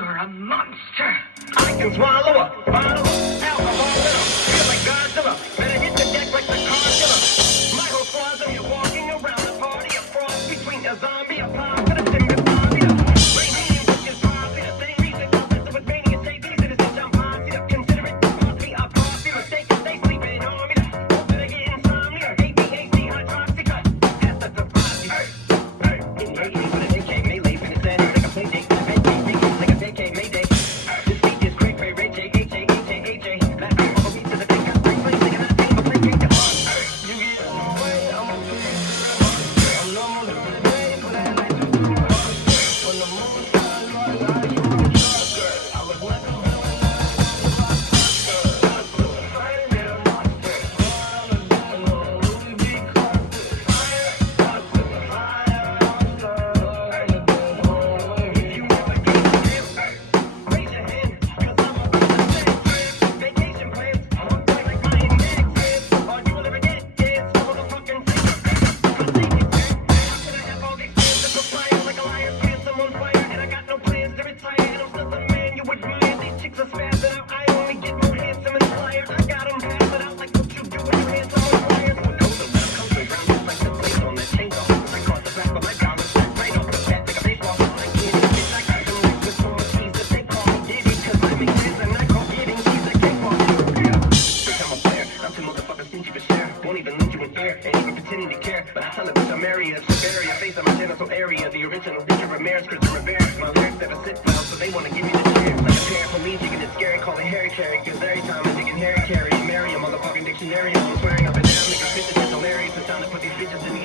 You're a monster. I can swallow a bottle of alcohol in 'em. Feel like Godzilla. Better hit the deck like the Godzilla. My whole squad's of you walking around a party. A cross between a zombie, a pop, and a Timbuktu. Rain hands with his posse. The same reason I listen with mania. Say these in his jump posse. Consider it posse. A posse. Mistake if they sleeping on me. Hope that I get insomnia. ADHD, hydroxyca. That's the posse. Hey, in the 80s with an AK melee. Finish that like a play date. Like a vacay mayday. This beat is quick, Ray, J, H, A, H, A, H, A. Last name all the beats to the thing. Got three plays, singing that thing, but play cake to fuck. You get in my way, I'm a I'm normal every day, but I like to do monster. When the moon shines, my life was darker. I was like a villain, fighting a monster. All I'm doing, Louis V. Carter. Fire, monster, fire, monster. If you never get a grip, raise your hand, 'cause I'm about to set trip. Vacation plans, I want to play like my index is. All you will ever get is a motherfucking thing. How can I have all these plans to comply like a liar's pants? I'm on fire and I got no plans to retire. And I'm still the man you admire. These chicks are spazzing out. I only get more handsome and flyer. I got 'em passing out like what you do with your hands on fire. What goes around comes around just like the blade on that chainsaw. I cross the back of my diamond, right off the bat like a baseball. I can't bitch, I got them legs with so much cheese that they call me Diddy. 'Cause I make sense and I call getting cheese a cakewalk. Bitch, I'm a player. I'm too motherfucking stingy for share. Won't even lend you an ear, ain't even pretending to care. But I tell a bitch I'm married, so bury your face on my genital area. The original Richard Ramirez, Christian Rivera. My lyrics never sit well, so they wanna give me the cheer. Like a pair for me, jigging it scary, call it Harry Carry. 'Cause every time I'm digging Harry Carry, marry a motherfucking dictionary. I'm swearing up and down, niggas bitches, it's hilarious. It's time to put these bitches in the